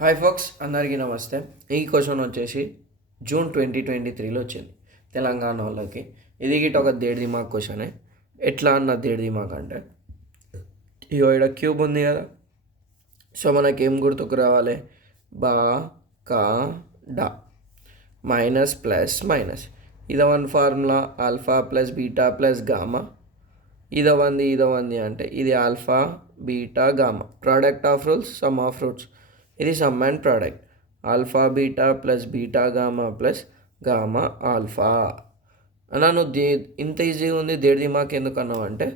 Hi pox అందరికీ నమస్తే. ఈ క్వశ్చన్ వచ్చేసి జూన్ 2023లో వచ్చింది తెలంగాణ వాళ్ళకి. ఇది గిట్ట ఒక దేడి దిమాగ్ క్వశ్చనే. ఎట్లా అన్న దేడి దిమాగ్ అంటే ఇగో ఇక్కడ క్యూబ్ ఉంది కదా. సో మనకి ఏం గుర్తుకు రావాలి? బా కా డా minus plus minus. One formula alpha plus beta plus gamma. ఇదవంది అంటే ఇది alpha beta gamma. Product of rules sum of roots. ఇది sum and product. Alpha beta plus beta gamma plus gamma alpha. అన్నా నువ్వు ఇంత ఈజీగా ఉంది దేడిది మాకు ఎందుకు అన్నావు అంటే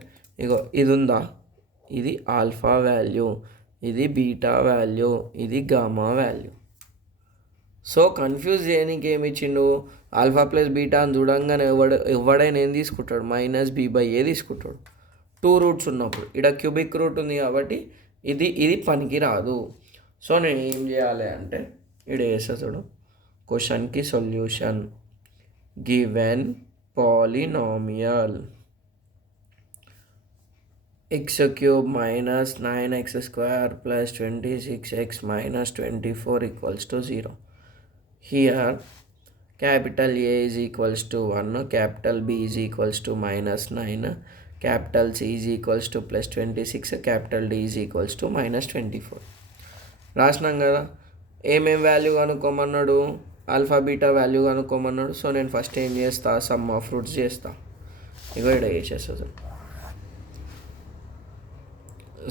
ఇగో ఇది ఉందా, ఇది ఆల్ఫా వాల్యూ, ఇది బీటా వాల్యూ, ఇది గామా వాల్యూ. సో కన్ఫ్యూజ్ చేయడానికి ఏమి ఇచ్చిండు? ఆల్ఫా ప్లస్ బీటా అని చూడంగానే ఎవడైనా ఏం తీసుకుంటాడు? -b/a తీసుకుంటాడు. 2 రూట్స్ ఉన్నప్పుడు. ఇక్కడ క్యూబిక్ రూట్ ఉంది కాబట్టి ఇది పనికి రాదు. సో నేను ఏం చేయాలి అంటే ఇక్కడ వేస్తా చూడు. క్వశ్చన్కి solution given polynomial x³ - 9x² + 26x - 24 = 0. Here capital A is equals to 1, capital B is equals to -9, capital C is equals to +26, capital D is equals to -24. రాసినాం కదా. ఏమేం వాల్యూ కనుక్కోమన్నాడు? ఆల్ఫా బీటా వాల్యూ కనుక్కోమన్నాడు. So నేను first ఏం చేస్తా? Sum of roots చేస్తా. ఇగో ఇక్కడ చేసేస్తా.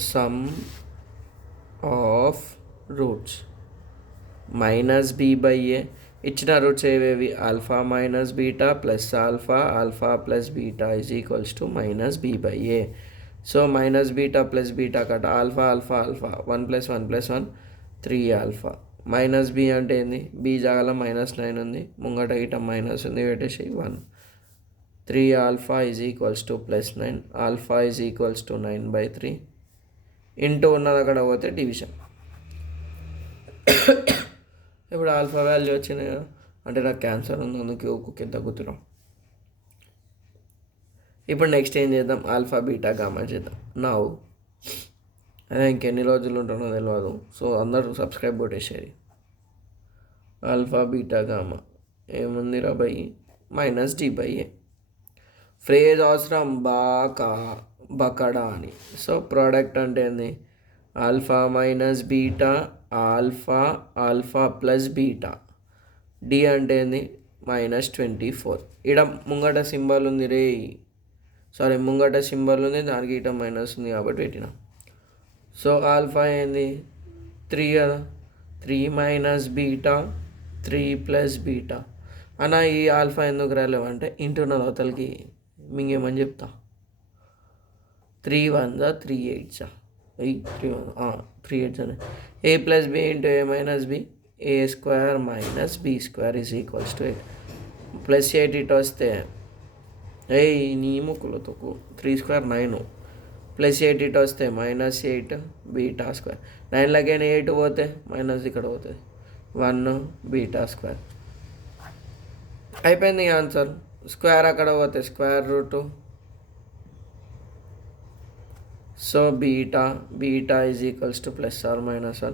Sum of roots -b/a. ఇచ్చిన రూట్స్ ఏవేవి? Alpha minus beta plus alpha, alpha plus beta is equals to -b/a. So minus beta plus beta కట alpha alpha alpha 1 + 1 + 1 3 alpha. Minus B అంటే ఏంది? B జాగాల -9 ఉంది, ముంగట ఇట మైనస్ ఉంది, పెట్టేసి 1. 3 alpha is equals to +9. Alpha is equals to 9/3. Into ఉన్నది అక్కడ పోతే డివిజన్. ఇప్పుడు ఆల్ఫా వాల్యూ వచ్చింది కదా, అంటే నాకు క్యాన్సర్ ఉంది, అందుకే ఒక్కొక్క తగ్గుతున్నాం. ఇప్పుడు నెక్స్ట్ ఏం చేద్దాం? ఆల్ఫా బీటా గామా చేద్దాం. నా అదే ఇంకెన్ని రోజులు ఉంటుందో తెలియదు. సో అందరూ సబ్స్క్రైబ్ కొట్టేసేది. ఆల్ఫా బీటా గామా ఏముంది రా బై? -d/a. ఫ్రేజ్ అవసరం బకడా అని. సో ప్రోడక్ట్ అంటే ఏంది? Alpha minus beta, alpha, alpha plus beta. D అంటే ఏంది? -24. ఇక్కడ ముంగట సింబల్ ఉంది రే, సారీ ముంగట సింబల్ ఉంది, దానికి ఇట మైనస్ ఉంది కాబట్టి పెట్టిన. సో ఆల్ఫా ఏంది? 3 కదా. 3 - బీటా 3 + బీటా. అన్న ఈ ఆల్ఫా ఎందుకు రాలేవంటే ఇంటున్నది అవతలకి మింగేమని చెప్తా. 3 1 3 8 3 8 అని. a + b × a - b, a² - b² is equals to 8. +8 ఇటు వస్తే నీ ముక్కులతో 3² 9, +8 ఇటు వస్తే -8 β². 9 8 పోతే మైనస్ ఇక్కడ పోతుంది 1 β². అయిపోయింది ఆన్సర్. స్క్వేర్ అక్కడ పోతే square root. So beta is equals to +or-1.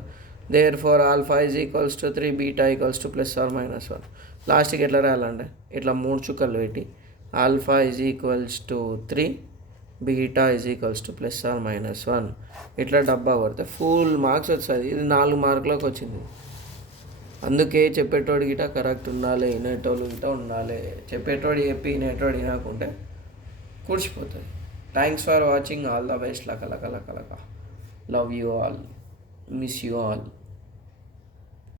Therefore alpha is equals to 3, beta equals to +or-1. లాస్ట్కి ఎట్లా రాయాలంటే ఇట్లా 3 చుక్కలు పెట్టి alpha is equals to 3, beta is equals to +or-1. ఇట్లా డబ్బా కొడితే ఫుల్ మార్క్స్ వస్తుంది. ఇది 4 మార్కులకు వచ్చింది. అందుకే చెప్పేటోడు గిట కరెక్ట్ ఉండాలి, వినేటోళ్ళు గిట ఉండాలి. చెప్పేటోడు చెప్పి వినేటోడు వినకుంటే కూర్చిపోతుంది. Thanks for watching. All the best. లక లక లక లక. Love you all. Miss you all.